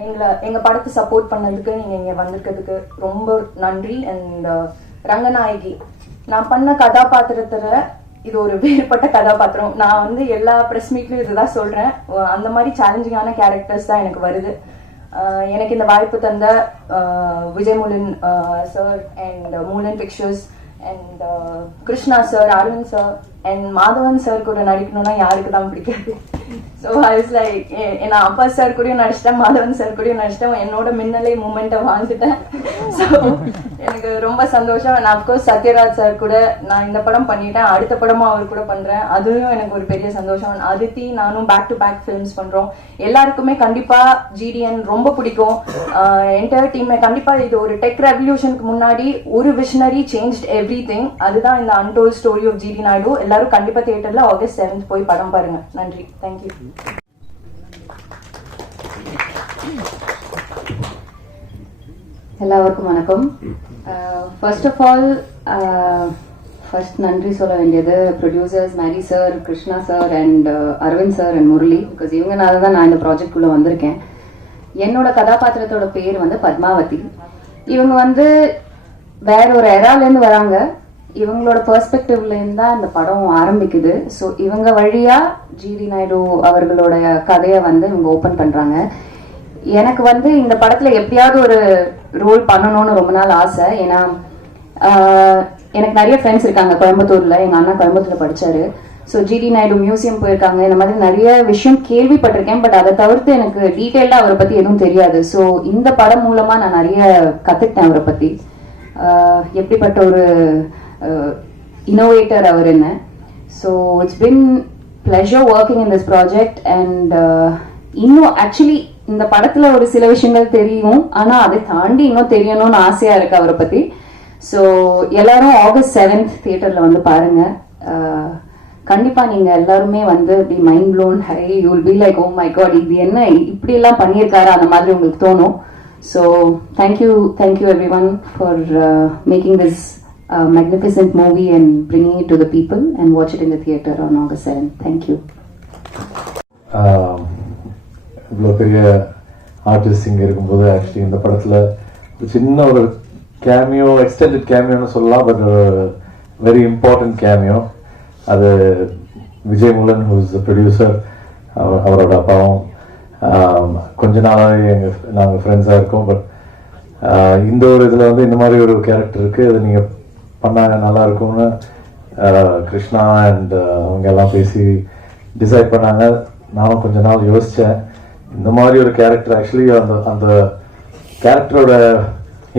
எங்க படத்தை சப்போர்ட் பண்ணதுக்கு நீங்க இங்க வந்திருக்கிறதுக்கு ரொம்ப நன்றி. அண்ட் ரங்கநாயகி, நான் பண்ண கதாபாத்திரத்துல இது ஒரு வேறுபட்ட கதாபாத்திரம். நான் வந்து எல்லா ப்ரெஸ் மீட்லயும் இதுதான் சொல்றேன், அந்த மாதிரி சேலஞ்சிங்கான கேரக்டர்ஸ் தான் எனக்கு வருது. எனக்கு இந்த வாய்ப்பு தந்த Vijay Moolan sir and Moolan pictures and Krishna sir, Aravind sir and Madhavan sir கூட நடிக்கணும்னா யாருக்கு தான் பிடிக்காது. ஸோ ஐ வாஸ் லைக், நான் அப்பா சார் கூடயும் நடிச்சிட்டேன், மாதவன் சார் கூடயும் நடிச்சிட்டேன், என்னோட மின்னலை மூமெண்ட்டை வாழ்ந்துட்டேன். ஸோ எனக்கு ரொம்ப சந்தோஷம். நான் அப்கோர்ஸ் சத்யராஜ் சார் கூட நான் இந்த படம் பண்ணிட்டேன், அடுத்த படமும் அவர் கூட பண்றேன், அதுவும் எனக்கு ஒரு பெரிய சந்தோஷம். அதித்தி நானும் பேக் டு பேக் ஃபிலிம்ஸ் பண்றோம். எல்லாருக்குமே கண்டிப்பா ஜிடிஎன் ரொம்ப பிடிக்கும். என்டையர் டீமே கண்டிப்பா இது ஒரு டெக் ரெவல்யூஷனுக்கு முன்னாடி ஒரு விஷனரி சேஞ்ச் எவ்ரி திங். அதுதான் இந்த untold story of GD Naidu. எல்லாரும் கண்டிப்பா தியேட்டர்ல August 7th போய் படம் பாருங்க. நன்றி, தேங்க்யூ. எல்லாருக்கும் வணக்கம். ஃபர்ஸ்ட் ஆஃப் ஆல் ஃபர்ஸ்ட் நன்றி சொல்ல வேண்டியது producers Mary sir, Krishna sir and Aravind sir and Murali. Because இவங்கனால தான் நான் இந்த ப்ராஜெக்ட்குள்ளே வந்திருக்கேன். என்னோட கதாபாத்திரத்தோட பேர் வந்து பத்மாவதி. இவங்க வந்து வேற ஒரு எராலேருந்து வராங்க. இவங்களோட பெர்ஸ்பெக்டிவ்லேருந்து தான் இந்த படம் ஆரம்பிக்குது. ஸோ இவங்க வழியாக ஜிடி நாயுடு அவர்களோட கதையை வந்து இவங்க ஓப்பன் பண்ணுறாங்க. எனக்கு வந்து இந்த படத்தில் எப்படியாவது ஒரு ரோல் பண்ணணும்னு ரொம்ப நாள் ஆசை. ஏன்னா எனக்கு நிறைய ஃப்ரெண்ட்ஸ் இருக்காங்க கோயம்புத்தூரில். எங்கள் அண்ணா கோயம்புத்தூரில் படித்தார். ஸோ ஜிடி நாயுடு மியூசியம் போயிருக்காங்க. இந்த மாதிரி நிறைய விஷயம் கேள்விப்பட்டிருக்கேன். பட் அதை தவிர்த்து எனக்கு டீட்டெயிலாக அவரை பற்றி எதுவும் தெரியாது. ஸோ இந்த படம் மூலமாக நான் நிறைய கற்றுக்கிட்டேன் அவரை பற்றி. எப்படிப்பட்ட ஒரு innovator அவர் என்ன. So it's been pleasure working in this project. And இன்னும் ஆக்சுவலி இந்த படத்தில் ஒரு சில விஷயங்கள் தெரியும், ஆனால் அதை தாண்டி இன்னும் தெரியணும்னு ஆசையாக இருக்கு அவரை பற்றி. ஸோ எல்லாரும் August 7th தியேட்டரில் வந்து பாருங்க. கண்டிப்பாக நீங்கள் எல்லாருமே வந்து இப்படி மைண்ட் ப்ளோன் ஹை, you will be like, oh my God, இது என்ன இப்படியெல்லாம் பண்ணியிருக்காரு அந்த மாதிரி உங்களுக்கு தோணும். So thank you everyone for making this magnificent movie and bringing it to the people, and watch it in the theatre on August 7th. Thank you. இவ்வளோ பெரிய ஆர்டிஸ்ட் இங்கே இருக்கும்போது ஆக்சுவலி இந்த படத்தில் ஒரு சின்ன ஒரு கேமியோ, எக்ஸ்டெண்டட் கேமியோன்னு சொல்லலாம், பட் வெரி இம்பார்ட்டன்ட் கேமியோ. அது Vijay Moolan, who is the producer, அவரோட அப்பாவும் கொஞ்ச நாளாகவே நாங்கள் ஃப்ரெண்ட்ஸாக இருக்கோம். பட் இந்த ஒரு இதில் வந்து இந்த மாதிரி ஒரு கேரக்டர் இருக்குது, அது நீங்கள் பண்ணாங்க நல்லா இருக்கும்னு கிருஷ்ணா அண்ட் அவங்க எல்லாம் பேசி டிசைட் பண்ணாங்க. நானும் கொஞ்ச நாள் யோசித்தேன். இந்த மாதிரி ஒரு கேரக்டர் ஆக்சுவலி அந்த கேரக்டரோட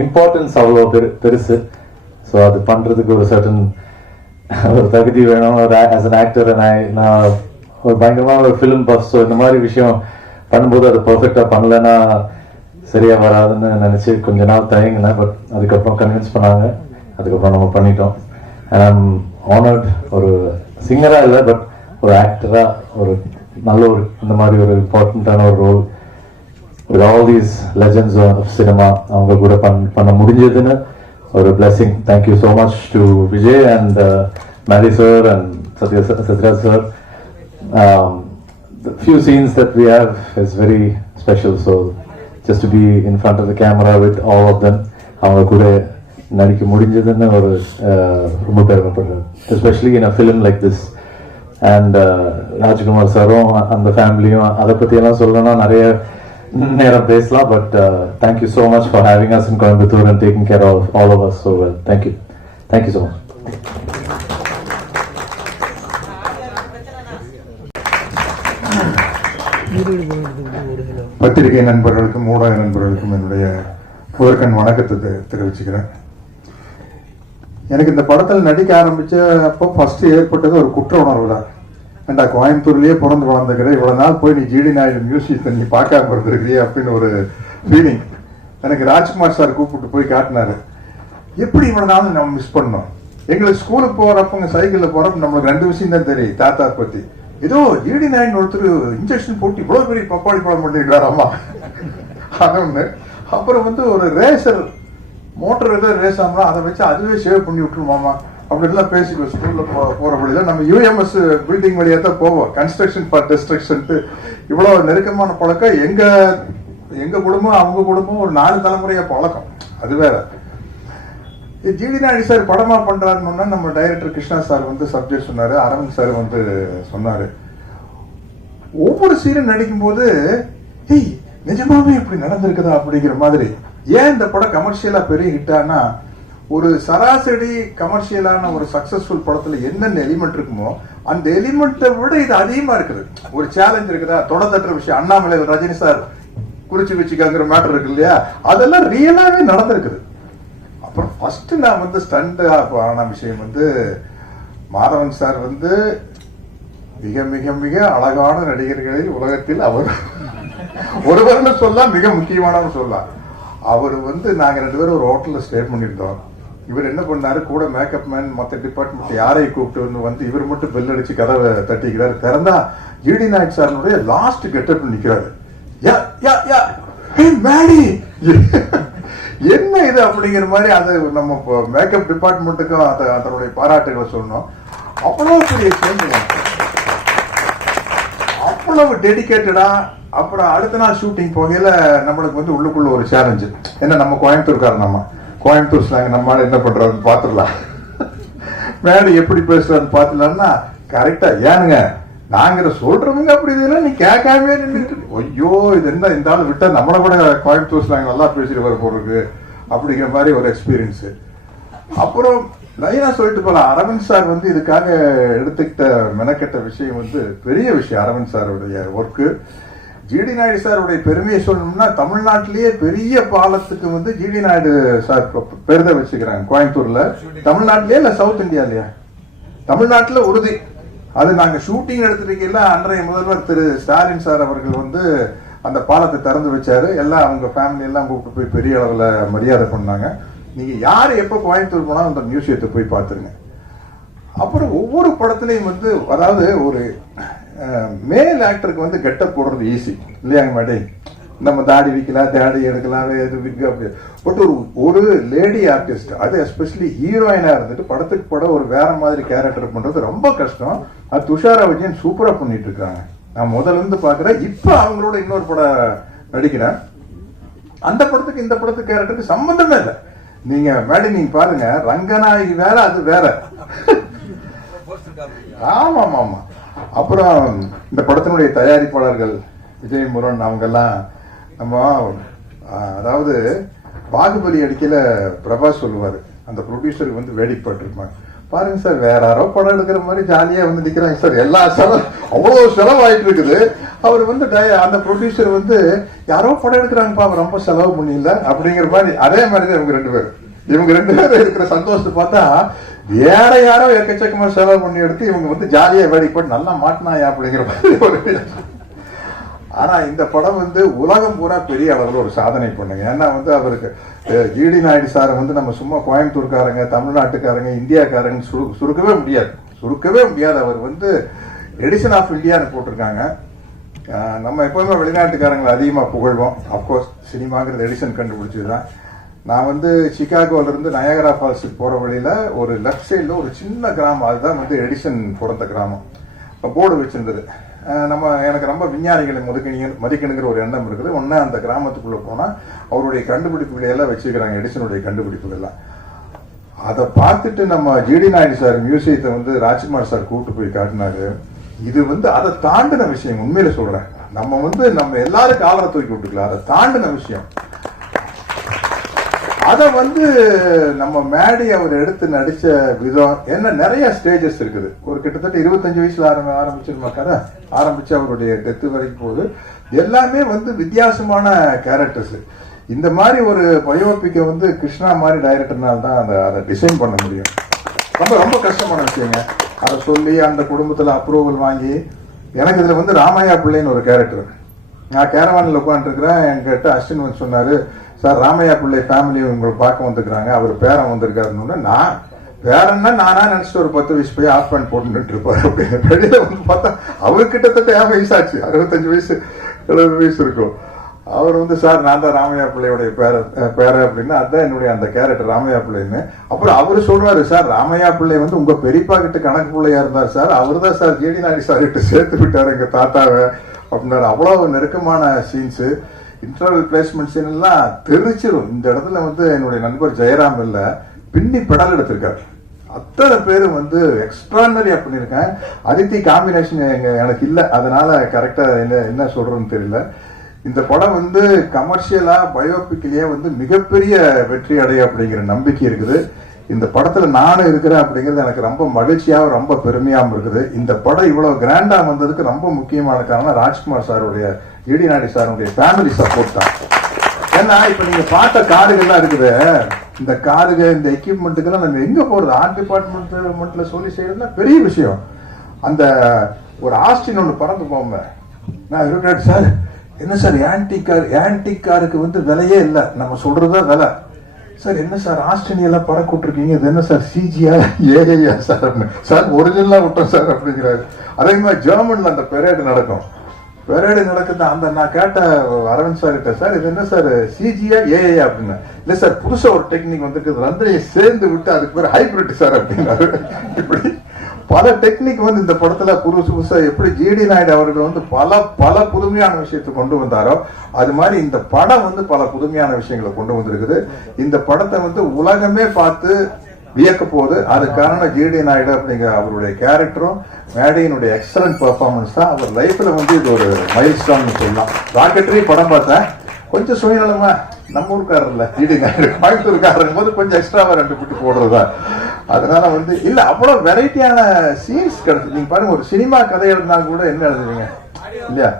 இம்பார்ட்டன்ஸ் அவ்வளோ பெருசு. ஸோ அது பண்ணுறதுக்கு ஒரு சர்டன் ஒரு தகுதி வேணும். ஒரு ஆஸ் அன் ஆக்டர் நான் ஒரு பயங்கரமான ஒரு ஃபிலிம் பஃப். ஸோ இந்த மாதிரி விஷயம் பண்ணும்போது அது பர்ஃபெக்டாக பண்ணலைன்னா சரியாக வராதுன்னு நினச்சி கொஞ்ச நாள் தயங்கினேன். பட் அதுக்கப்புறம் கன்வின்ஸ் பண்ணாங்க, அதுக்கப்புறம் நம்ம பண்ணிட்டோம். And I'm honoured. ஒரு சிங்கராக இல்லை, பட் ஒரு ஆக்டராக ஒரு நல்ல ஒரு இந்த மாதிரி ஒரு இம்பார்ட்டண்ட்டான ஒரு role with all these legends of cinema அவங்க கூட பண்ண முடிஞ்சதுன்னு ஒரு blessing. Thank you so much to Vijay and Mari sir and Sathyaraj sir. The few scenes that we have is very special. So just to be in front of the camera with all of them, அவங்க கூட நடிக்க முடிஞ்சதுன்னு ஒரு ரொம்ப பெருமைப்படுறேன், especially in a film like this. And Rajkumar சாரும் அந்த ஃபேமிலியும் அதை பற்றியெல்லாம் சொல்லணும்னா நிறைய நேரம் பேசலாம். But thank you so much for having us in Coimbatore and taking care of all of us so well. Thank you so much. பத்திரிகை நண்பர்களுக்கும் ஊடக நண்பர்களுக்கும் என்னுடைய முதற்கண் வணக்கத்தை தெரிவிச்சுக்கிறேன். எனக்கு இந்த படத்தில் நடிக்க ஆரம்பிச்ச அப்போ ஃபர்ஸ்ட் ஏற்பட்டது ஒரு குற்ற உணர்வு தான். ஏண்டா கோயம்புத்தூர்லயே பிறந்து வளர்ந்துக்கிற இவ்வளவு நாள் போய் நீ ஜிடி நாயுடு மியூசியத்தை நீ பார்க்காம இருந்திருக்கிறியே அப்படின்னு ஒரு ஃபீலிங். எனக்கு ராஜ்குமார் சார் கூப்பிட்டு போய் காட்டினாரு, எப்படி இவ்வளவு நாள் நம்ம மிஸ் பண்ணோம். எங்களுக்கு ஸ்கூலுக்கு போறப்பங்க சைக்கிளில் போறப்ப நம்மளுக்கு ரெண்டு விஷயம் தான் தெரியும் தாத்தா பத்தி. ஏதோ ஜிடி நாயுடு ஒருத்தர் இன்ஜெக்ஷன் போட்டு இவ்வளவு பெரிய பப்பாளி பழம் பண்ணிருக்காரு அம்மா, அது ஒண்ணு. அப்புறம் வந்து ஒரு ரேசர் மோட்டர் ஏதோ ரேஸ் ஆகலாம், அதை வச்சு அதுவே சேவ் பண்ணி விட்டுருமாமா அப்படின்லாம் பேசிக்கோ. ஸ்கூல்ல போற வழியில நம்ம யூஎம்எஸ் பில்டிங் வழியா தான் போவோம், கன்ஸ்ட்ரக்ஷன் ஃபார் டிஸ்ட்ரக்ஷன். இவ்வளவு நெருக்கமான பழக்கம் எங்க எங்க குடும்பம் அவங்க குடும்பம் ஒரு 4 தலைமுறையா பழக்கம், அது வேற. ஜிடி நாயுடு சார் படமா பண்றாருன்னு நம்ம டைரக்டர் கிருஷ்ணா சார் வந்து சப்ஜெக்ட் சொன்னாரு, அரவிந்த் சார் வந்து சொன்னாரு. ஒவ்வொரு சீனும் நடிக்கும் போது ஏய் நிஜமாவே இப்படி நடந்திருக்குதா அப்படிங்கிற மாதிரி. ஏன் இந்த படம் கமர்ஷியலா பெரிய ஹிட்டானா, ஒரு சராசரி கமர்ஷியலான ஒரு சக்சஸ்ஃபுல் படத்துல என்னென்ன எலிமெண்ட் இருக்குமோ அந்த எலிமெண்ட்டை விட இது அதிகமா இருக்குது. ஒரு சேலஞ்ச் இருக்குதா, தொடர்தற்ற விஷயம், அண்ணாமலையில் ரஜினி சார் குறிச்சு வச்சுக்காங்கிற மேட்டர் இருக்கு இல்லையா, அதெல்லாம் ரியலாவே நடந்திருக்குது. அப்புறம் ஃபர்ஸ்ட் நான் வந்து ஸ்டண்ட் ஆன விஷயம் வந்து மாதவன் சார் வந்து மிக மிக மிக அழகான நடிகர்களில் உலகத்தில் அவர் ஒருவர்னு சொல்ல மிக முக்கியமானவர் சொல்லலாம். அவர் வந்து நாங்க 2 பேரும் ஒரு ஹோட்டல்ல ஸ்டே பண்ணியிருந்தோம். இவர் என்ன பண்ணாரு, கூட மேக்கப் மேன் மற்ற டிபார்ட்மெண்ட் யாரையும் கூப்பிட்டு வந்து இவர் மட்டும் பெல் அடிச்சு கதவை தட்டிக்கிறாரு. திறந்தா ஜிடி நாயுடு சாருடைய லாஸ்ட் கெட்டப் நிக்கிறாரு. என்ன இது அப்படிங்கிற மாதிரி அது நம்ம மேக்கப் டிபார்ட்மெண்ட்டுக்கும் அதனுடைய பாராட்டுகளை சொல்லணும். அவ்வளவு பெரிய சேஞ்ச், அவ்வளவு டெடிகேட்டடா. அப்புறம் அடுத்த நாள் ஷூட்டிங் போகையில நம்மளுக்கு வந்து உள்ளுக்குள்ள ஒரு சேலஞ்சு என்ன, நம்ம கோயம்புத்தூர்காரன், நம்ம கோயம்புத்தூர் ஸ்லாங் நம்மளால என்ன பண்றாருன்னு பாத்துடலாம், மேடம் எப்படி பேசுறாருன்னு பாத்துலாம்னா கரெக்டா ஏனுங்க நாங்க சொல்றவங்க அப்படி இதெல்லாம் நீ கேட்காம நின்றுட்டு, ஐயோ இது என்ன இந்த ஆள் விட்டா நம்மள கூட கோயம்புத்தூர் ஸ்லாங் நல்லா பேசிட்டு வர போறதுக்கு அப்படிங்கிற மாதிரி ஒரு எக்ஸ்பீரியன்ஸ். அப்புறம் லைனா சொல்லிட்டு போலாம், அரவிந்த் சார் வந்து இதுக்காக எடுத்துக்கிட்ட மெனக்கெட்ட விஷயம் வந்து பெரிய விஷயம். அரவிந்த் சாருடைய ஒர்க்கு, ஜிடி நாயுடு சாருடைய பெருமையை சொல்லணும்னா தமிழ்நாட்டிலேயே பெரிய பாலத்துக்கு வந்து ஜிடி நாயுடு சார் பெருதை வச்சுக்கிறாங்க கோயம்புத்தூர்ல. தமிழ்நாட்டிலேயே இல்ல சவுத் இந்தியாலயா? தமிழ்நாட்டுல உறுதி. அது நாங்க ஷூட்டிங் எடுத்துருக்கீங்கள, அன்றைய முதல்வர் திரு ஸ்டாலின் சார் அவர்கள் வந்து அந்த பாலத்தை திறந்து வச்சாரு. எல்லாம் அவங்க ஃபேமிலி எல்லாம் கூப்பிட்டு போய் பெரிய அளவுல மரியாதை பண்ணாங்க. நீங்க யாரு எப்ப கோயம்புத்தூர் போனாலும் அந்த மியூசியத்தை போய் பார்த்துருங்க. அப்புறம் ஒவ்வொரு படத்துலையும் வந்து அதாவது ஒரு மேல் ஆக்டருக்கு வந்து கெட்டப் போடுறது ஈஸி இல்லையாங்க மேடம், நம்ம தாடி வைக்கலாம், தாடி எடுக்கலாம், விக் அப்படி. பட் ஒரு லேடி ஆர்டிஸ்ட், அது எஸ்பெஷலி ஹீரோயினா இருந்துட்டு படத்துக்கு படம் ஒரு வேற மாதிரி கேரக்டர் பண்றது ரொம்ப கஷ்டம். அது துஷாரா விஜயன் சூப்பரா பண்ணிட்டு இருக்காங்க. நான் முதல்ல இருந்து பாக்குறேன். இப்ப அவங்களோட இன்னொரு படம் நடிக்கிறேன். அந்த படத்துக்கு இந்த படத்துக்கு கேரக்டருக்கு சம்பந்தமே இல்லை. நீங்க மேடம் நீங்க பாருங்க, ரங்கநாயகி வேற, அது வேற. ஆமா ஆமா. அப்புறம் இந்த படத்தினுடைய தயாரிப்பாளர்கள் விஜய் முருகன் அவங்க எல்லாம் நம்ம அதாவது பாகுபலி அடிக்கல பிரபாஸ் சொல்லுவாரு, அந்த ப்ரொடியூசருக்கு வந்து வேடிக்கைப்பட்டிருப்பாங்க, பாருங்க சார் வேற யாரோ படம் எடுக்கிற மாதிரி ஜாலியா வந்து நிக்கிறாங்க சார், எல்லா செலவு அவ்வளவு செலவாயிட்டு இருக்குது. அவர் வந்து அந்த ப்ரொடியூசர் வந்து யாரோ படம் எடுக்கிறாங்க பாவம் ரொம்ப செலவு பண்ணிடல அப்படிங்கிற மாதிரி. அதே மாதிரிதான் இவங்க ரெண்டு பேரும் இருக்கிற சந்தோஷத்தை பார்த்தா வேற யாரோ எக்கச்சக்கமா செலவு பண்ணி எடுத்து இவங்க வந்து ஜாலியா வேடிக்கைப்பட்டு நல்லா மாட்டினாயா அப்படிங்கிற மாதிரி ஒரு. ஆனா இந்த படம் வந்து உலகம் பூரா பெரிய அளவில் ஒரு சாதனை பண்ணுங்க. ஏன்னா வந்து அவருக்கு ஜிடி நாயுடு சார் வந்து நம்ம சும்மா கோயம்புத்தூர்காரங்க, தமிழ்நாட்டுக்காரங்க, இந்தியாக்காரங்க சுருக்கவே முடியாது. அவர் வந்து எடிஷன் ஆஃப் இந்தியான்னு போட்டிருக்காங்க. நம்ம எப்பவுமே வெளிநாட்டுக்காரங்களை அதிகமா புகழ்வோம். அப்கோர்ஸ் சினிமாங்கிறது எடிஷன் கண்டுபிடிச்சதுதான். நான் வந்து சிகாகோல இருந்து நயாகரா ஃபால்ஸுக்கு போற வழியில ஒரு லெஃப்ட் சைட்ல ஒரு சின்ன கிராமம், அதுதான் வந்து எடிசன் பிறந்த கிராமம். போர்டு வச்சிருந்தது. எனக்கு ரொம்ப விஞ்ஞானிகளை மதிக்கணுங்கிற ஒரு எண்ணம் இருக்குது. ஒன்னா அந்த கிராமத்துக்குள்ள போனா அவருடைய கண்டுபிடிப்புகளை எல்லாம் வச்சுக்கிறாங்க, எடிசனுடைய கண்டுபிடிப்புகள் எல்லாம். அதை பார்த்துட்டு நம்ம ஜிடி நாயுடு சார் மியூசியத்தை வந்து ராஜ்குமார் சார் கூப்பிட்டு போய் காட்டினாரு. இது வந்து அதை தாண்டின விஷயம், உண்மையில சொல்றேன். நம்ம எல்லாரும் காலரை தூக்கி விட்டுக்கலாம், அதை தாண்டின விஷயம். அத வந்து நம்ம மேடி அவர் எடுத்து நடிச்ச விதம் என்ன, நிறைய ஸ்டேஜஸ் இருக்குது. ஒரு கிட்டத்தட்ட 25 வயசுல ஆரம்பிச்சு அவருடைய டெத்து வரைக்கும் போது எல்லாமே வந்து வித்தியாசமான கேரக்டர்ஸ். இந்த மாதிரி ஒரு பயோபிக்கை வந்து கிருஷ்ணா மாதிரி டைரக்டர்னால தான் அதை டிசைன் பண்ண முடியும். ரொம்ப ரொம்ப கஷ்டமான விஷயங்க. அதை சொல்லி அந்த குடும்பத்துல அப்ரூவல் வாங்கி. எனக்கு இதுல வந்து ராமையா பிள்ளைன்னு ஒரு கேரக்டர். நான் கேரவானில் உட்காந்துருக்கிறேன். என்கிட்ட அஸ்வின் வந்து சொன்னாரு, சார் ராமையா பிள்ளை ஃபேமிலி உங்களை பார்க்க வந்துருக்காங்க, அவர் பேரன் வந்திருக்காருன்னு. நான் பேரன்னா நானா நினைச்சிட்டு ஒரு 10 வயசு போய் ஆஃப் பேண்ட் போட்டுட்டு இருப்பாரு அப்படின்னு. வெளியில வந்து பார்த்தா அவரு கிட்டத்தட்ட 50 வயசு ஆச்சு, 65 வயசு 70 வயசு இருக்கும். அவர் வந்து சார் நான் தான் ராமையா பிள்ளையுடைய பேர அப்படின்னா, அதுதான் என்னுடைய அந்த கேரக்டர் ராமையா பிள்ளைன்னு. அப்புறம் அவரு சொல்றாரு, சார் ராமையா பிள்ளை வந்து உங்க பெரியப்பா கிட்ட கணக்கு பிள்ளையா இருந்தார் சார், அவரு தான் சார் ஜிடி நாயுடு சார் கிட்ட சேர்த்து விட்டாரு எங்க தாத்தாவை அப்படின்னாரு. அவ்வளவு நெருக்கமான சீன்ஸு. இன்டர்வல் பிளேஸ்மெண்ட் சீன் எல்லாம் தெரிச்சிடும். இந்த இடத்துல வந்து என்னுடைய நண்பர் ஜெயராம் இல்ல பின்னி பெடல் எடுத்திருக்காரு. அத்தனை பேரும் வந்து எக்ஸ்ட்ரானரியா பண்ணியிருக்கேன். அதித்தி காம்பினேஷன் எனக்கு இல்லை, அதனால கரெக்டா என்ன சொல்றதுன்னு தெரியல. இந்த படம் வந்து கமர்ஷியலா பயோபிக்லயே வந்து மிகப்பெரிய வெற்றி அடைய அப்படிங்கிற நம்பிக்கை இருக்குது. இந்த படத்துல நானும் இருக்கிறேன் அப்படிங்கிறது எனக்கு ரொம்ப மகிழ்ச்சியாகவும் ரொம்ப பெருமையாகவும் இருக்குது. இந்த படம் இவ்வளவு கிராண்டா வந்ததுக்கு ரொம்ப முக்கியமான காரணம் ராஜ்குமார் சாருடைய, இடி நாடி சாருடைய ஃபேமிலி சப்போர்ட் தான். ஏன்னா இப்ப நீங்க பார்த்த காருகள்லாம் இருக்குது, இந்த காருக இந்த எக்யூப்மெண்ட்டுக்கெல்லாம் நம்ம எங்க போறது? ஆர்ட் டிபார்ட்மெண்ட்ல சொல்லி செய்யறதுனா பெரிய விஷயம். அந்த ஒரு ஆஸ்டின் ஒன்று பறந்து போங்க, நான் இருக்கிறேன் சார், என்ன சார் ஆன்டிக் காருக்கு வந்து விலையே இல்லை, நம்ம சொல்றதுதான் விலை சார். என்ன சார் ஆஸ்டின் எல்லாம் பறக்க விட்டுருக்கீங்க, இது என்ன சார் சிஜியா ஏஐயா சார்? சார் ஒரிஜினலா விட்டோம் சார் அப்படிங்கிறாரு. அதே மாதிரி ஜெர்மன்ல அந்த பெரேடு நடக்கும், பெரேடு நடக்குது. அந்த நான் கேட்ட அரவிந்த் சார் கிட்ட, சார் இது என்ன சார் சிஜியா ஏஐயா அப்படின்னு. இல்ல சார் புதுசா ஒரு டெக்னிக் வந்துட்டு ரந்தனையை சேர்ந்து விட்டு அதுக்கு பேர் ஹைபிரிட் சார் அப்படின்னாரு. இப்படி பல டெக்னிக் வந்து இந்த படத்துல புதுசா எப்படி ஜிடி நாயுடு அவர்கள் வந்து பல புதுமையான விஷயத்தை கொண்டு வந்தாரோ அது மாதிரி இந்த படம் வந்து பல புதுமையான விஷயங்களை கொண்டு வந்திருக்குது. இந்த படத்தை வந்து உலகமே பார்த்து வியக்க போகுது. அது காரணம் ஜிடி நாயுடு அப்படிங்கிற அவருடைய கேரக்டரும் மேடையினுடைய எக்ஸலன்ட் பெர்ஃபார்மன்ஸ் தான். அவர் லைஃப்ல வந்து இது ஒரு மைல் ஸ்டோன் சொல்லலாம். ராக்கெட்டரி படம் பார்த்தேன், கொஞ்சம் சுயநலமா நம்ம ஊருக்காரர் இல்ல ஜிடி நாயுடு, கோயம்புத்தூர்காரர் போது கொஞ்சம் எக்ஸ்ட்ராவா 2 புட்டு போடுறதா. அதனால வந்து இல்ல அவ்வளவு வெரைட்டியான சீன்ஸ் கிடைச்சு. நீங்க பாருங்க, ஒரு சினிமா கதை எழுதினா கூட என்ன எழுதுவீங்க இல்லையா?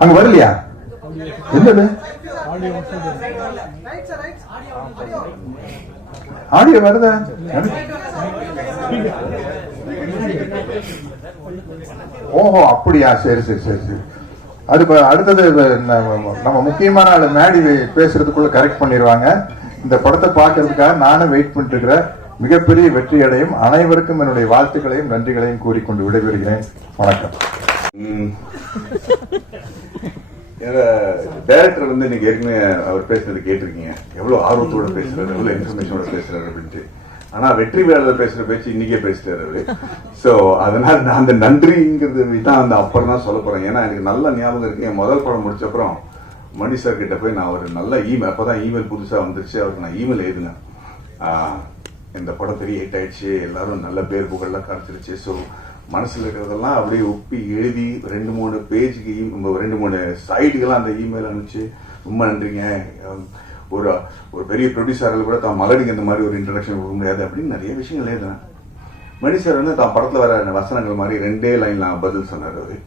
அங்க வரலையா? என்னது ஆடியோ வருதா? ஓஹோ அப்படியா, சரி சரி சரி சரி. அது அடுத்தது நம்ம முக்கியமான ஆளு மேடி பேசுறதுக்குள்ள கரெக்ட் பண்ணிடுவாங்க. இந்த படத்தை பார்க்கறதுக்காக நானும் வெயிட் பண்ணிட்டு இருக்கிறேன். மிகப்பெரிய வெற்றி அடையும். அனைவருக்கும் என்னுடைய வாழ்த்துக்களையும் நன்றிகளையும் கூறிக்கொண்டு விடைபெறுகிறேன். வணக்கம். டைரக்டர் வந்து இன்னைக்கு ஏற்கனவே அவர் பேசுறது கேட்டிருக்கீங்க, எவ்வளவு ஆர்வத்தோட பேசுறாரு, எவ்வளவு இன்ஃபர்மேஷனோட பேசுறாரு அப்படின்ட்டு. ஆனா வெற்றி வேலையில பேசுற பேச்சு இன்னைக்கே பேசிட்டாரு அவரு. சோ அதனால நான் அந்த நன்றிங்கிறது தான் அந்த அப்புறம் தான் சொல்ல போறேன். ஏன்னா எனக்கு நல்ல ஞாபகம் இருக்கு, என் முதல் படம் முடிச்ச அப்புறம் மணி சார் கிட்ட போய் நான் ஒரு நல்ல இமெயில், அப்பதான் இமெயில் புதுசா வந்துருச்சு, அவருக்கு நான் இமெயில் எழுதினேன். இந்த படம் பெரிய ஹிட் ஆயிடுச்சு, எல்லாரும் நல்ல பேர் புகழ்லாம் கிடைச்சிருச்சு. ஸோ மனசுல இருக்கிறதெல்லாம் அப்படியே ஒப்பி எழுதி 2-3 பேஜுக்கு 2-3 சைடுக்கெல்லாம் அந்த இமெயில் அனுப்பிச்சு ரொம்ப நன்றிங்க. ஒரு பெரிய ப்ரொடியூசரில் கூட தான் மகளிங்க இந்த மாதிரி ஒரு இன்ட்ரடக்ஷன் கொடுக்க முடியாது அப்படின்னு நிறைய விஷயங்கள் எழுதினேன். மணி சார் வந்து தான் படத்தில் வர வசனங்கள் மாதிரி 2 லைன்ல பதில் சொன்னார். அவரு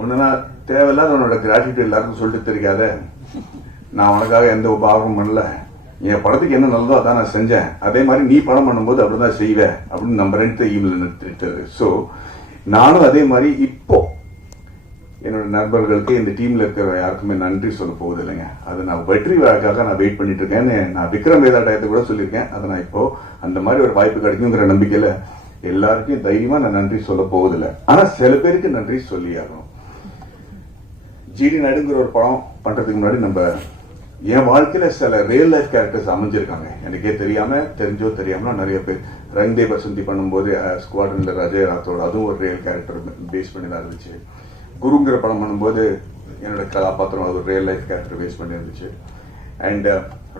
ஒன்றுனா தேவையில்லாத உன்னோட கிராட்டிடியூட் எல்லாருக்கும் சொல்லிட்டு தெரியாத, நான் உனக்காக எந்த உபாகமும் பண்ணல, என் படத்துக்கு என்ன நல்லதோ அதான் நான் செஞ்சேன், அதே மாதிரி நீ படம் பண்ணும்போது அப்படிதான் செய்வேன் அப்படின்னு நம்ம 2 இமெயில் நிறுத்திட்டாரு. ஸோ நானும் அதே மாதிரி இப்போ என்னோட நண்பர்களுக்கு இந்த டீம்ல இருக்கிற யாருக்குமே நன்றி சொல்ல போகுது இல்லைங்க. அது நான் வெற்றி விழாக்காக நான் வெயிட் பண்ணிட்டு இருக்கேன்னு நான் விக்ரம் வேதா டயத்தை கூட சொல்லியிருக்கேன். அதை நான் இப்போ அந்த மாதிரி ஒரு வாய்ப்பு கிடைக்குங்கிற நம்பிக்கையில எல்லாருக்கும் தைரியமா நான் நன்றி சொல்ல போவதில்லை. ஆனா சில பேருக்கு நன்றி சொல்லி ஆகணும். ஜிடி நாயுடுங்கிற ஒரு படம் பண்றதுக்கு முன்னாடி நம்ம என் வாழ்க்கையில சில ரியல் லைஃப் கேரக்டர்ஸ் அமைஞ்சிருக்காங்க. எனக்கே தெரியாம தெரிஞ்சோ தெரியாம நிறைய பேர். ரங்தே பசந்தி பண்ணும்போது ஸ்குவாட்ரன்ல அஜய் ராத்தோட, அதுவும் ஒரு ரியல் கேரக்டர் பேஸ் பண்ணி தான் இருந்துச்சு. குருங்கிற படம் பண்ணும்போது என்னோட கதாபாத்திரம் அது ஒரு ரியல் லைஃப் கேரக்டர் பேஸ் பண்ணி இருந்துச்சு. அண்ட்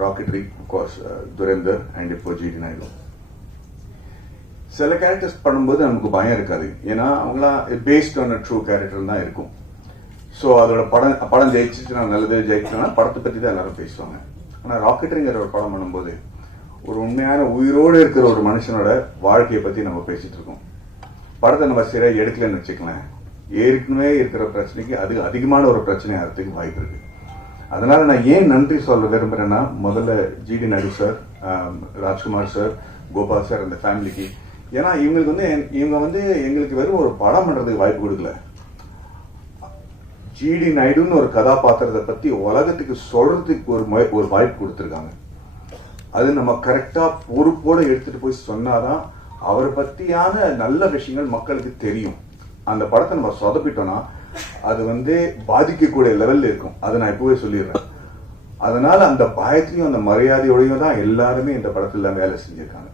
ராக்கெட்ரி கோர்ஸ் துரேந்தர் அண்ட் இப்போ ஜிடி நாயுடு. சில கேரக்டர்ஸ் பண்ணும்போது நமக்கு பயம் இருக்காது, ஏன்னா அவங்களாம் பேஸ்ட் ஆன் ட்ரூ கேரக்டர் தான் இருக்கும். ஸோ அதோட படம் ஜெயிச்சுட்டு நான் நல்லது ஜெயிச்சுனா படத்தை பற்றி தான் எல்லாரும் பேசுவாங்க. ஆனால் ராக்கெட்ரிங்கிற ஒரு படம் பண்ணும்போது ஒரு உண்மையான உயிரோடு இருக்கிற ஒரு மனுஷனோட வாழ்க்கையை பற்றி நம்ம பேசிட்டு இருக்கோம். படத்தை நம்ம சரியாக எடுக்கலன்னு வச்சுக்கலாம், ஏற்கனவே இருக்கிற பிரச்சனைக்கு அது அதிகமான ஒரு பிரச்சனை ஆகிறதுக்கு வாய்ப்பு இருக்கு. அதனால நான் ஏன் நன்றி சொல்ல விரும்புறேன்னா, முதல்ல GD Naidu sir, Rajkumar sir, Gopal sir, அந்த ஃபேமிலிக்கு. ஏன்னா இவங்க வந்து எங்களுக்கு வெறும் ஒரு படம் பண்றதுக்கு வாய்ப்பு கொடுக்கல, ஜிடி நாயுடுன்னு ஒரு கதாபாத்திரத்தை பத்தி உலகத்துக்கு சொல்றதுக்கு ஒரு வாய்ப்பு கொடுத்துருக்காங்க. அது நம்ம கரெக்டா பொறுப்போட எடுத்துட்டு போய் சொன்னாதான் அவரை பத்தியான நல்ல விஷயங்கள் மக்களுக்கு தெரியும். அந்த படத்தை நம்ம சொதப்பிட்டோம்னா அது வந்து பாதிக்கக்கூடிய லெவல்ல இருக்கும். அதை நான் இப்பவே சொல்லிடுறேன். அதனால அந்த பயத்திலையும் அந்த மரியாதையோடையும் தான் எல்லாருமே இந்த படத்துல வேலை செஞ்சிருக்காங்க.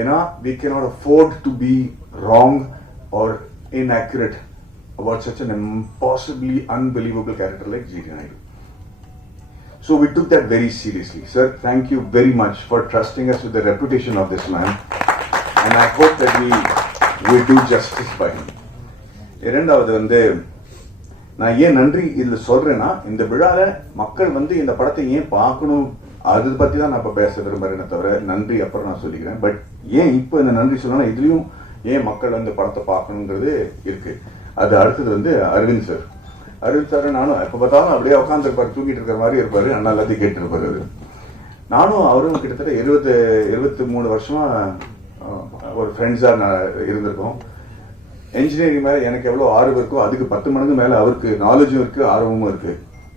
ஏன்னா we cannot afford to be wrong or inaccurate about such an impossibly unbelievable character like G.D. Naidu. So we took that very seriously. Sir, thank you very much for trusting us with the reputation of this man, and I hope that we do justice by him. இரண்டாவது வந்து நான் ஏன் நன்றி இதுல சொல்றேன்னா, இந்த விழால மக்கள் வந்து இந்த படத்தை ஏன் பார்க்கணும் அதை பத்தி தான் நான் இப்ப பேச விரும்புறேன்னு தவிர நன்றி அப்புறம் நான் சொல்லிக்கிறேன். பட் ஏன் இப்போ இந்த நன்றி சொல்லணும், இதுலயும் ஏன் மக்கள் வந்து படத்தை பார்க்கணுங்கிறது இருக்கு. அது அடுத்தது வந்து அரவிந்த் சார். அரவிந்த் சார் நானும் எப்ப பார்த்தாலும் அப்படியே உட்காந்துருப்பாரு, தூங்கிட்டு இருக்கிற மாதிரி இருப்பாரு, அண்ணா எல்லாத்தையும் கேட்டு இருப்பாரு. அவரு நானும் அவரும் கிட்டத்தட்ட 23 வருஷமா ஒரு ஃப்ரெண்ட்ஸா நான் இருந்திருக்கோம். என்ஜினியரிங் மேல எனக்கு எவ்வளவு ஆர்வம் இருக்கோ அதுக்கு 10 மடங்கு மேல அவருக்கு நாலேஜும் இருக்கு, ஆர்வமும் இருக்கு.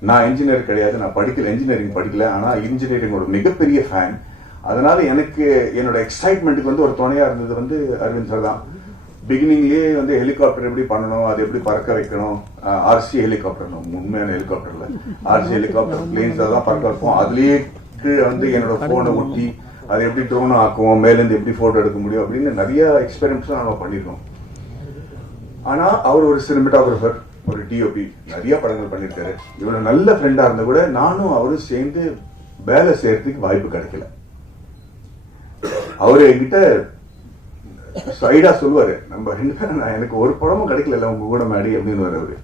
நான் இன்ஜினியர் கிடையாது, நான் படிக்கல, இன்ஜினியரிங் படிக்கல, ஆனா இன்ஜினியரிங்கோட மிகப்பெரிய ஃபேன். அதனால எனக்கு என்னோட எக்ஸைட்மெண்ட்டுக்கு வந்து ஒரு துணையா இருந்தது வந்து அரவிந்த் சார் தான். பிகினிங்லயே வந்து ஹெலிகாப்டர் எப்படி பண்ணணும், அது எப்படி பறக்க வைக்கணும், ஆர்சி ஹெலிகாப்டர், உண்மையான ஹெலிகாப்டர்ல ஆர்சி ஹெலிகாப்டர் பிளேன்ஸ் தான் பறக்க வைப்போம். அதுலயே வந்து என்னோட போனை ஒட்டி அதை எப்படி ட்ரோன் ஆக்குவோம், மேலேருந்து எப்படி போட்டோ எடுக்க முடியும் அப்படின்னு நிறைய எக்ஸ்பெரிமெண்ட்ஸ் நம்ம பண்ணிருக்கோம். ஆனா அவர் ஒரு சினிமாட்டோகிராஃபர், ஒரு டிஓபி, நிறைய படங்கள் பண்ணிருக்காரு. இவ்வளவு நல்ல ஃப்ரெண்டா இருந்த கூட நானும் அவரும் சேர்ந்து வேலை செய்யறதுக்கு வாய்ப்பு கிடைக்கல. அவரு என்கிட்ட சைடா சொல்லுவாரு, நம்ம 2 பேரும் எனக்கு ஒரு படமும் கிடைக்கல உங்க கூட மேடி அப்படின்னு அவரு.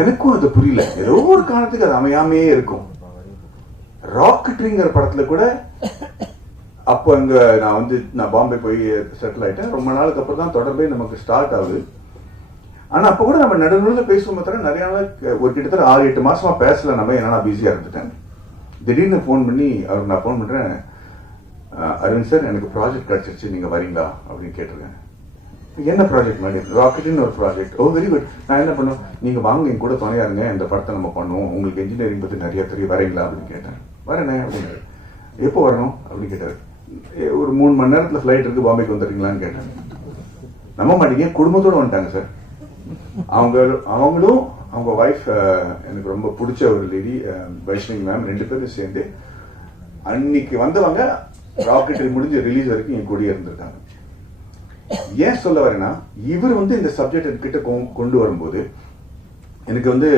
எனக்கும் அது புரியல, ஏதோ ஒரு காரணத்துக்கு அது அமையாமே இருக்கும். ராக்கெட்ரிங்கிற படத்துல கூட அப்போ அங்க நான் பாம்பே போய் செட்டில் ஆயிட்டேன். ரொம்ப நாளுக்கு அப்புறம் தான் தொடர்பே நமக்கு ஸ்டார்ட் ஆகுது. ஆனா அப்ப கூட நம்ம நடுநூல பேசுவோம், தவிர நிறைய நாள் ஒரு கிட்டத்தட்ட 6-8 மாசமா பேசல. நம்ம என்னன்னா பிஸியா இருந்துட்டேன். திடீர்னு போன் பண்ணி அவருக்கு நான் போன் பண்றேன், அரவிந்த் சார் எனக்கு ப்ராஜெக்ட் கிடைச்சிருச்சு, நீங்க வரீங்களா அப்படின்னு கேட்டிருக்கேன். என்ன ப்ராஜெக்ட் மாதிரி? ராக்கெட்னு ஒரு ப்ராஜெக்ட். ஓ வெரி குட். நான் என்ன பண்ணுவேன், நீங்க வாங்க என் கூட துணையா இருங்க, இந்த படத்தை நம்ம பண்ணுவோம், உங்களுக்கு இன்ஜினியரிங் பத்தி நிறைய தெரியும், வரீங்களா அப்படின்னு கேட்டேன். வரேனே அப்படின்னு. எப்போ வரணும் அப்படின்னு கேட்டாரு. ஒரு 3 மணி நேரத்துல ஃபிளைட் இருக்கு, பாம்பேக்கு வந்துடுறீங்களான்னு கேட்டேன். நம்ப மாட்டீங்க, குடும்பத்தோட வந்துட்டாங்க சார். அவங்களும் அவங்க ஒய்ஃப், எனக்கு ரொம்ப பிடிச்ச ஒரு லேடி வைஷ்ணவி மேம், 2 பேரும் சேர்ந்து அன்னைக்கு வந்தவங்க ராக்கெட்டரி முடிஞ்சு ரிலீஸ் வரைக்கும் என் கூடயே இருந்திருக்காங்க. ஏன் சொல்ல வரேன்னா, இவர் வந்து இந்த சப்ஜெக்ட் கிட்ட கொண்டு வரும்போது எனக்கு வந்து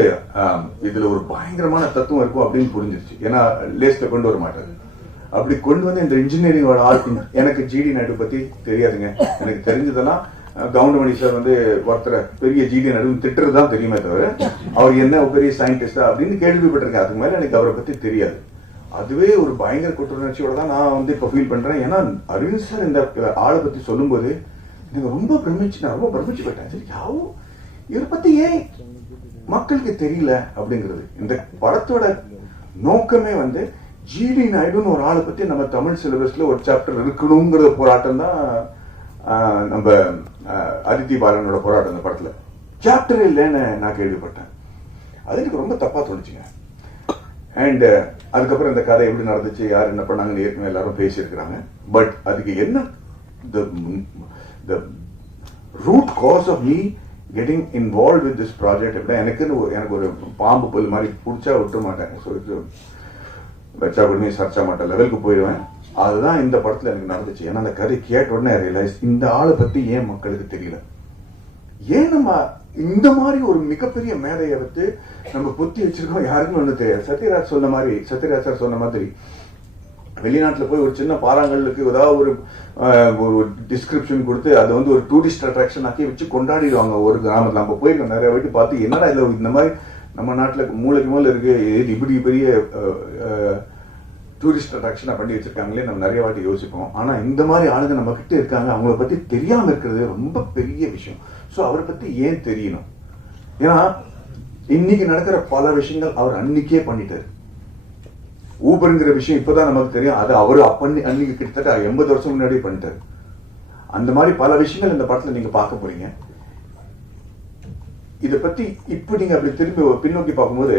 இதுல ஒரு பயங்கரமான தத்துவம் இருக்கும் அப்படின்னு புரிஞ்சிருச்சு. ஏன்னா லேஸ்ல கொண்டு வர மாட்டாரு. அப்படி கொண்டு வந்து இந்த இன்ஜினியரிங்கோட எனக்கு ஜிடி நாயுடு பத்தி தெரியாதுங்க. எனக்கு தெரிஞ்சதெல்லாம் கவுண்டமணி சார் வந்து ஒருத்தர பெரிய ஜிடி நாயுடு திட்டுறதுதான் தெரியுமே தவிர அவர் என்ன பெரிய சயின்டிஸ்டா அப்படின்னு கேள்விப்பட்டிருக்கேன். அதுக்கு மேல எனக்கு அவரை பத்தி தெரியாது. அதுவே ஒரு பயங்கர குற்றுணர்ச்சியோட தான் நான் வந்து இப்ப ஃபீல் பண்றேன். ஏன்னா அரவிந்த் சார் இந்த ஆளை பத்தி சொல்லும் போது எனக்கு ரொம்ப நான் ரொம்ப பிரமிச்சு போயிட்டேன். சரி, இவரை பத்தி ஏன் மக்களுக்கு தெரியல அப்படிங்கிறது. இந்த படத்தோட நோக்கமே வந்து ஜிடி நாயுடுன்னு ஒரு ஆளை பத்தி நம்ம தமிழ் சிலபஸ்ல ஒரு சாப்டர் இருக்கணுங்கிற போராட்டம் தான். நம்ம அதித்தி பாலனோட போராட்டம் இந்த படத்துல சாப்டர் இல்லைன்னு நான் கேள்விப்பட்டேன். அது எனக்கு ரொம்ப தப்பா தோணுச்சுங்க. அண்ட் அதுக்கப்புறம் இந்த கதை எப்படி நடந்துச்சு, யார் என்ன பண்ணாங்கன்னு ஏற்கனவே எல்லாரும் பேசியிருக்கிறாங்க. பட் அதுக்கு என்ன the root cause of me getting involved with this project எனக்கு ஒரு பாம்பு புல் மாதிரி பிடிச்சா விட்டுற மாட்டேன். ஸோ இது வச்சா உடனே சர்ச்சா மாட்டேன் லெவலுக்கு போயிடுவேன். அதுதான் இந்த படத்துல எனக்கு நடந்துச்சு. ஏன்னா அந்த கதை கேட்ட உடனே ரியலைஸ் இந்த ஆளை பத்தி ஏன் மக்களுக்கு தெரியல, ஏன் நம்ம இந்த மாதிரி ஒரு மிகப்பெரிய மேதையை வந்து நம்ம பொத்தி வச்சிருக்கோம், யாருக்குமே ஒண்ணு தெரியாது. சத்யராஜ் சார் சொன்ன மாதிரி வெளிநாட்டுல போய் ஒரு சின்ன பாறாங்கல்லுக்கு ஏதாவது ஒரு டிஸ்கிரிப்ஷன் கொடுத்து அதை வந்து ஒரு டூரிஸ்ட் அட்ராக்ஷன் ஆக்கி வச்சு கொண்டாடிடுவாங்க ஒரு கிராமத்துல. நம்ம போயிருக்கோம் நிறைய வாட்டி பார்த்து, என்னடா இதுல இந்த மாதிரி நம்ம நாட்டுல மூளைக்கு மேல இருக்கு, இப்படி பெரிய டூரிஸ்ட் அட்ராக்ஷனா பண்ணி வச்சிருக்காங்களே நம்ம நிறைய வாட்டி யோசிப்போம். ஆனா இந்த மாதிரி ஆளுங்க நம்ம கிட்ட இருக்காங்க, அவங்கள பத்தி தெரியாம இருக்கிறது ரொம்ப பெரிய விஷயம். சோ அவரை பத்தி ஏன் தெரியணும்? ஏன்னா இன்னைக்கு நடக்கிற பல விஷயங்கள் அவர் அன்னைக்கே பண்ணிட்டாரு. ஊபருங்கிற விஷயம் இப்பதான் நமக்கு தெரியும், அது அவரு அன்னைக்கு கிட்டத்தட்ட 80 வருஷம் முன்னாடியே பண்ணிட்டாரு. அந்த மாதிரி பல விஷயங்கள் இந்த படத்துல நீங்க பார்க்க போறீங்க. இத பத்தி இப்ப நீங்க அப்படி திரும்பி பின்னோக்கி பார்க்கும்போது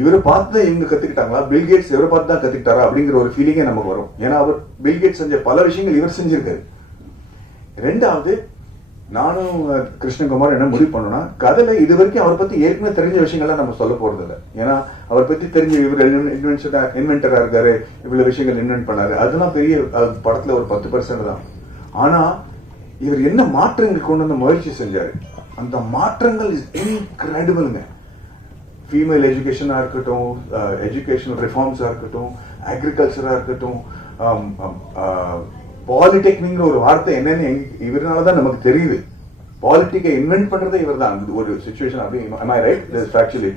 இவரை பார்த்து தான் இவங்க கத்துக்கிட்டாங்களா, பில்கேட்ஸ் இவரை பார்த்து தான் கத்துக்கிட்டாரா அப்படிங்கிற ஒரு ஃபீலிங்கே நமக்கு வரும். ஏன்னா அவர் பில்கேட்ஸ் செஞ்ச பல விஷயங்கள் இவர் செஞ்சிருக்காரு. ரெண்டாவது, நானும் கிருஷ்ணகுமார் என்ன முடிவு பண்ணோம்னா, கதையில இது வரைக்கும் அவரை பத்தி ஏற்கனவே தெரிஞ்ச விஷயங்கள்லாம் நம்ம சொல்ல போறது இல்லை. ஏன்னா அவரை பத்தி தெரிஞ்ச இவர் இன்வென்டரா இருக்காரு, இவ்வளவு விஷயங்கள் இன்வென்ட் பண்ணாரு, அதெல்லாம் பெரிய படத்துல ஒரு 10% தான். ஆனா இவர் என்ன மாற்றங்கள் கொண்டு வந்து முயற்சி செஞ்சாரு, அந்த மாற்றங்கள் இஸ் இன்கிரெடிபிள்ங்க. ஃபீமேல் எஜுகேஷனாக இருக்கட்டும், எஜுகேஷனல் ரிஃபார்ம்ஸாக இருக்கட்டும், அக்ரிகல்ச்சராக இருக்கட்டும், பாலிடெக்னிக்ங்கிற ஒரு வார்த்தை என்னன்னு இவரால தான் நமக்கு தெரியுது. பாலிட்டிக்கை இன்வென்ட் பண்றதே இவர் தான் ஒரு சுச்சுவேஷன். அப்படி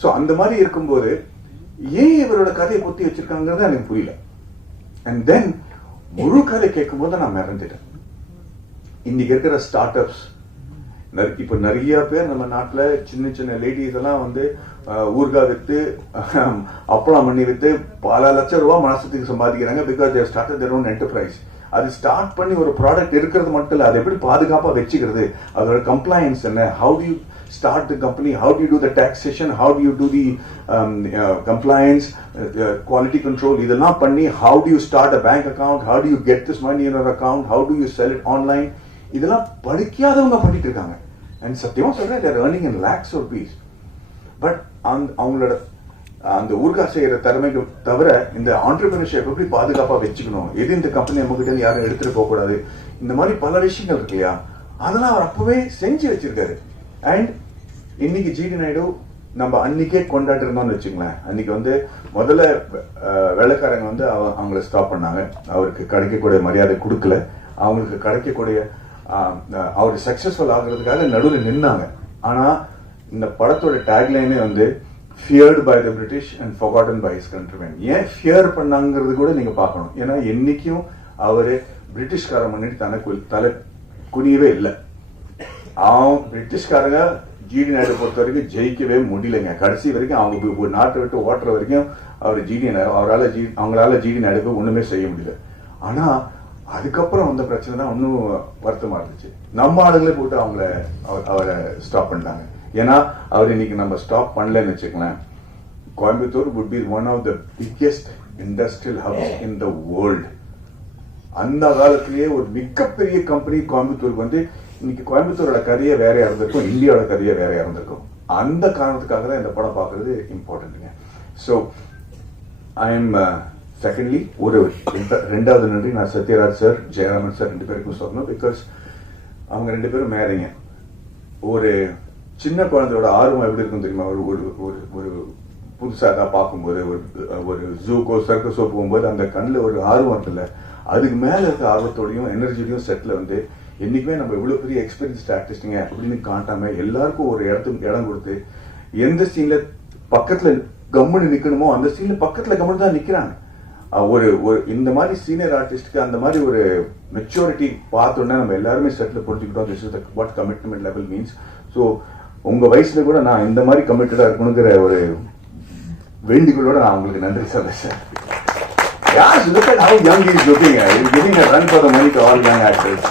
ஸோ அந்த மாதிரி இருக்கும்போது ஏன் இவரோட கதையை பொத்தி வச்சிருக்காங்கிறது எனக்கு புரியல. அண்ட் தென் முழு கதை கேட்கும் போது நான் மறந்துட்டேன். இன்னைக்கு இருக்கிற ஸ்டார்ட் அப்ஸ், இப்ப நிறைய பேர் நம்ம நாட்டுல சின்ன சின்ன லேடிஸ் எல்லாம் வந்து ஊர்காய் வித்து அப்பளம் பண்ணி வித்து பல லட்சம் ரூபாய் மாசத்துக்கு சம்பாதிக்கிறாங்க. Because they started their own enterprise. அது ஸ்டார்ட் பண்ணி ஒரு ப்ராடக்ட் இருக்கிறது மட்டும் இல்லை, அதை எப்படி பாதுகாப்பா வச்சுக்கிறது, அதோட கம்ப்ளைன்ஸ் என்ன, how to you start the company, how do you do the taxation, how do you do the compliance, quality control, இதெல்லாம் பண்ணி how do you start a bank account, how do you get this money in your account, how do you sell it online, இதெல்லாம் படிக்காதவங்க பண்ணிட்டு இருக்காங்க. and சத்தியமா சொல்றேன், they are earning in lakhs of rupees. But அவங்களோட அந்த ஊர்கா செய்யற திறமைக்கு தவிர இந்த ஆண்டர்பிரினர்ஷிப் எப்படி பாதுகாப்பா வச்சுக்கணும், எது இந்த கம்பெனி நம்ம கிட்ட யாரும் எடுத்துட்டு போக கூடாது, இந்த மாதிரி பல விஷயங்கள் இருக்கு இல்லையா, அதெல்லாம் அவர் அப்பவே செஞ்சு வச்சிருக்காரு. அண்ட் இன்னைக்கு ஜிடி நாயுடு நம்ம அன்னைக்கே கொண்டாடி இருந்தோம்னு வச்சுங்களேன். அன்னைக்கு வந்து முதல்ல வெள்ளைக்காரங்க வந்து அவங்கள ஸ்டாப் பண்ணாங்க, அவருக்கு கிடைக்கக்கூடிய மரியாதை கொடுக்கல, அவங்களுக்கு கிடைக்கக்கூடிய அவர் சக்சஸ்ஃபுல் ஆகுறதுக்காக நடுவில் நின்னாங்க. ஆனா இந்த படத்தோட டேக்லைனே வந்து feared by the British and forgotten by his countrymen. ஏன் ஃபியர் பண்ணாங்கிறது கூட நீங்க பார்க்கணும். ஏன்னா என்னைக்கும் அவரு பிரிட்டிஷ்கார முன்னாடி தலை குனியவே இல்லை. பிரிட்டிஷ்காரங்க ஜிடி நாயுடு பொறுத்த வரைக்கும் ஜெயிக்கவே முடியலைங்க. கடைசி வரைக்கும் அவங்க ஒரு நாட்டை விட்டு ஓட்டுற வரைக்கும் அவர் அவங்களால ஜிடி நாயுடுக்கு ஒண்ணுமே செய்ய முடியல. ஆனா அதுக்கப்புறம் வந்த பிரச்சனை தான் இன்னும் வருத்தமா இருந்துச்சு. நம்ம ஆளுங்களே போட்டு அவரை ஸ்டாப் பண்ணிட்டாங்க. ஏன்னா அவர் இன்னைக்கு நம்ம ஸ்டாப் பண்ணலன்னு வச்சுக்கலாம், Coimbatore would be one of the biggest industrial hubs in the world. அந்த காலத்திலேயே ஒரு மிகப்பெரிய கம்பெனி கோயம்புத்தூருக்கு வந்து இன்னைக்கு கோயம்புத்தூரோட கதையை வேறையா இருந்திருக்கும், இந்தியாவோட கதையை வேறையா இருந்திருக்கும். அந்த காரணத்துக்காக தான் இந்த படம் பார்க்கறது இம்பார்ட்டன்ட்டுங்க. ஸோ ஐ எம் செகண்ட்லி ஒரு ரெண்டாவது நன்றி நான் சத்யராஜ் சார், ஜெயராமன் சார் ரெண்டு பேருக்கும் சொல்லணும். பிகாஸ் அவங்க ரெண்டு பேரும் மேலைங்க. ஒரு சின்ன குழந்தையோட ஆர்வம் எப்படி இருக்கும் தெரியுமா, ஒரு புதுசாக தான் பார்க்கும்போது, ஒரு ஜூக்கோ சர்க்கஸோ போகும்போது அந்த கண்ணில் ஒரு ஆர்வம் இருக்குல்ல, அதுக்கு மேல இருக்க ஆர்வத்தோடையும் எனர்ஜிலையும் செட்ல வந்து என்னைக்குமே நம்ம இவ்வளவு பெரிய எக்ஸ்பீரியன்ஸ்ட் ஆர்டிஸ்டுங்க அப்படின்னு காட்டாம எல்லாருக்கும் ஒரு இடம் கொடுத்து, எந்த சீன்ல பக்கத்துல கம்முன்னு நிக்கணுமோ அந்த சீன்ல பக்கத்துல கம்முன்னு தான் நிக்கிறாங்க. ஒரு இந்த மாதிரி சீனியர் ஆர்டிஸ்டுக்கு அந்த மாதிரி ஒரு மெச்சூரிட்டி பார்த்தோன்னா நம்ம எல்லாருமே செட்ல புரிஞ்சுக்கிட்டோம். This is what commitment level means. So உங்க வயசுல கூட நான் இந்த மாதிரி கமிட்டடா இருக்கணுங்கிற ஒரு வேண்டிகளோட நான் உங்களுக்கு நன்றி சொல்றேன் sir. Yes, look at how young he is looking. He's giving a run for the money to all young actors.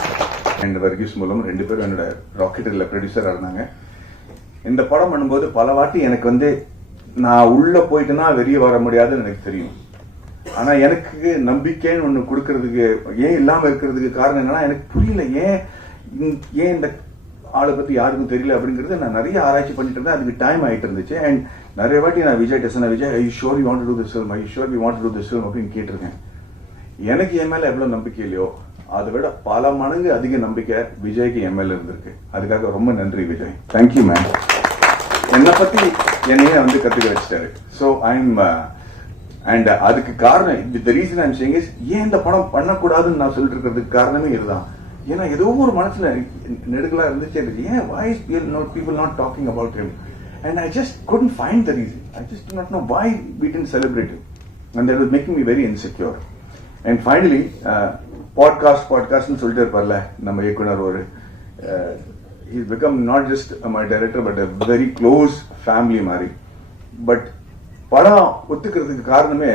And Varghese மூலம் ரெண்டு பேரும் என்னோட ராக்கெட்டில் ப்ரொடியூசராக இருந்தாங்க. இந்த படம் பண்ணும்போது பல வாட்டி எனக்கு வந்து நான் உள்ள போயிட்டுனா வெளியே வர முடியாதுன்னு எனக்கு தெரியும். ஆனா எனக்கு நம்பிக்கைன்னு ஒண்ணு கொடுக்கறதுக்கு ஏன் இல்லாம இருக்கிறதுக்கு காரணம் என்னன்னா, எனக்கு புரியல ஏன் இந்த ஆளை பத்தி யாருக்கும் தெரியல அப்படிங்கறது. நான் நிறைய ஆராய்ச்சி பண்ணிட்டு இருந்தேன், அதுக்கு டைம் ஆயிட்டு இருந்துச்சு. அண்ட் நிறைய வாட்டி நான் விஜய் டெசனா Vijay I sure you want to do this film, I sure you want to do this film அப்படின்னு கேட்டிருக்கேன். எனக்கு என் மேல எவ்வளவு நம்பிக்கை இல்லையோ அதை விட பல மடங்கு அதிக நம்பிக்கை விஜய்க்கு என் மேல இருந்திருக்கு. அதுக்காக ரொம்ப நன்றி விஜய், தேங்க்யூ மேம். என்னை பத்தி என்னையே வந்து கத்துக்க வச்சுட்டாரு. ஸோ ஐம் அண்ட் அதுக்கு காரணம் the reason I'm saying is, ஏன் இந்த படம் பண்ணக்கூடாதுன்னு நான் சொல்லிட்டு இருக்கிறதுக்கு காரணமே இதுதான். ஏன்னா ஏதோ ஒரு மனசுல நெடுக்கலா இருந்துச்சு, ஏன் why is people not talking about him, and I just couldn't find the reason. I just do not know why we didn't celebrate him, and that was making me very insecure. And finally பாட்காஸ்ட்னு சொல்லிட்டு இருப்பார்ல நம்ம இயக்குனர், ஒரு he's become not just my director but a very close family மாதிரி. But படம் ஒத்துக்கிறதுக்கு காரணமே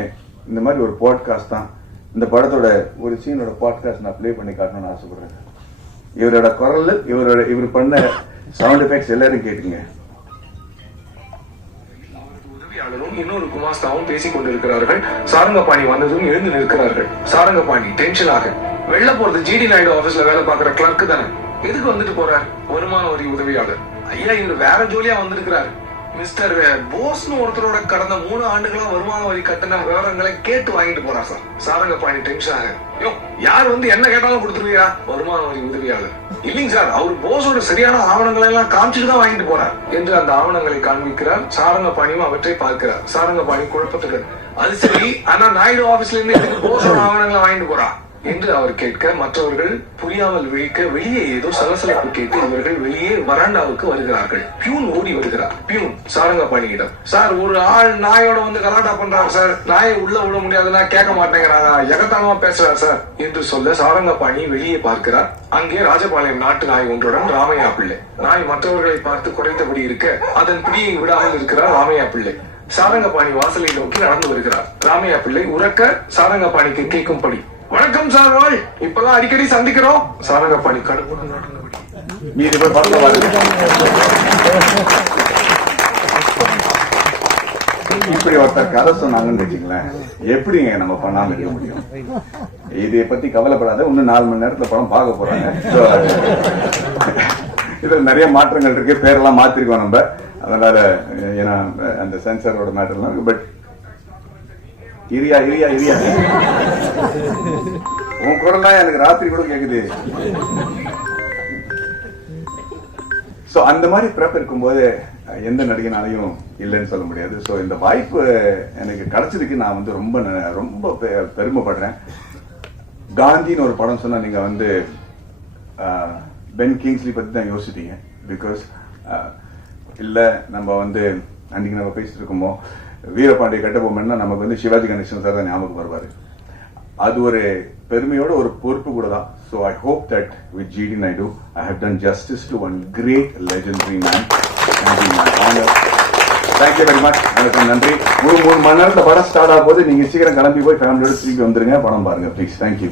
இந்த மாதிரி ஒரு பாட்காஸ்ட் தான். இந்த படத்தோட ஒரு சீனோட பாட்காஸ்ட் நான் ப்ளே பண்ணி காட்டணும்னு ஆசைப்படுறேன். இவரோட குரல், இவர் பண்ண சவுண்ட் எஃபெக்ட்ஸ் எல்லாரும் கேட்டுங்க. உதவியாளரும் இன்னொரு குமாஸ்தாவும் பேசிக் கொண்டிருக்கிறார்கள். சாரங்கபாணி வந்ததும் எழுந்து நிற்கிறார்கள். சாரங்கபாணி டென்ஷனாக, வெளில போறது ஜிடி நாயுடு ஆபீஸ்ல வேலை பார்க்கிற கிளர்க் தானே, எதுக்கு வந்துட்டு போறார்? வருமான வரி உதவியாளர். ஐயா, இவர் வேற ஜோலியா வந்திருக்கிறாரு. மிஸ்டர் போஸ்னு ஒருத்தரோட கடந்த 3 ஆண்டுகளா வருமான வரி கட்டின விவரங்களை கேட்டு வாங்கிட்டு போறார் சார். சாரங்கபாணி டென்ஷன் ஆக, யோ யார் வந்து என்ன கேட்டாலும் கொடுத்துருவியா வருமான வரி உதவியாளர்? இல்லைங்க சார், அவர் போஸோட சரியான ஆவணங்களை எல்லாம் காமிச்சுட்டு தான் வாங்கிட்டு போறார் என்று அந்த ஆவணங்களை காண்பிக்கிறார். சாரங்கபாணியும் அவற்றை பார்க்கிறார். சாரங்கபாணி குழப்பத்துடன், அது சரி, ஆனா நாயுடு ஆபீஸ்ல இருந்து எதுக்கு போஸோட ஆவணங்களை வாங்கிட்டு போறா என்று அவர் கேட்க, மற்றவர்கள் புரியாமல் விழிக்க, வெளியே ஏதோ சலசலப்பு கேட்டு இவர்கள் வெளியே வராண்டாவுக்கு வருகிறார்கள். பியூன் ஓடி வருகிறார். பியூன் சாரங்கபாணியிடம், சார் ஒரு ஆள் நாயோட வந்து கலாட்டா பண்றாரு சார், நாயை உள்ள விட முடியாதுன்னா கேட்க மாட்டேங்கிறாங்க, எகத்தாளமா பேசுறார் சார் என்று சொல்ல சாரங்கபாணி வெளியே பார்க்கிறார். அங்கே ராஜபாளையம் நாட்டு நாய் ஒன்றுடன் ராமையா பிள்ளை. நாய் மற்றவர்களை பார்த்து குறைத்தபடி இருக்க அதன் பிடியை விடாமல் இருக்கிறார் ராமையா பிள்ளை. சாரங்கபாணி வாசலை நோக்கி நடந்து வருகிறார். ராமையா பிள்ளை உறக்க சாரங்கபாணிக்கு கேட்கும்படி, வணக்கம் சார், வாழ், இப்பதான் அடிக்கடி சந்திக்கிறோம். சாரங்கபாணி கடுப்புடன் நடந்தபடி, மீதி போய் படத்தை பாருங்க. இப்படி ஒருத்தர் கதை சொன்னாங்கன்னு வச்சுங்களேன், எப்படிங்க நம்ம பண்ணாம இருக்க முடியும்? இதை பத்தி கவலைப்படாத, இன்னும் 4 மணி நேரத்துல படம் பார்க்க போறாங்க. இதுல நிறைய மாற்றங்கள் இருக்கு, பேரெல்லாம் மாத்திருக்கோம் நம்ம, அதனால ஏன்னா அந்த சென்சரோட மேட்டர்லாம் இருக்கு. பட் இரியா இரியா இரியா உன் குரல்லாம் எனக்கு ராத்திரி கூட கேக்குது. சோ அந்த மாதிரி ப்ரெப் இருக்கும்போது எந்த நடிகனாலையும் இல்லைன்னு சொல்ல முடியாது. சோ இந்த வாய்ப்பு எனக்கு கிடைச்சதுக்கு நான் வந்து ரொம்ப ரொம்ப பெருமைப்படுறேன். காந்தின்னு ஒரு படம் சொன்னா நீங்க வந்து பென் கிங்ஸ்லி பத்தி தான் யோசிச்சிட்டீங்க. பிகாஸ் இல்ல நம்ம வந்து அன்னைக்கு நம்ம பேசிட்டு இருக்கோமோ வீரபாண்டிய கட்டபொம்மன்னா நமக்கு வந்து சிவாஜி கணேசன் சார் தான் ஞாபகம் வருவாரு. அது ஒரு பெருமையோட ஒரு பொறுப்பு கூட தான். So I hope that with GD Naidu I have done justice to one great legendary man. Thank you very much. எனக்கு நன்றி. 3 மணி நேரத்துல படம் ஸ்டார்ட் ஆகும் போது நீங்க சீக்கிரம் கிளம்பி போய் ஃபேமிலியோட திரும்பி வந்துருங்க, படம் பாருங்க ப்ளீஸ். தேங்க்யூ.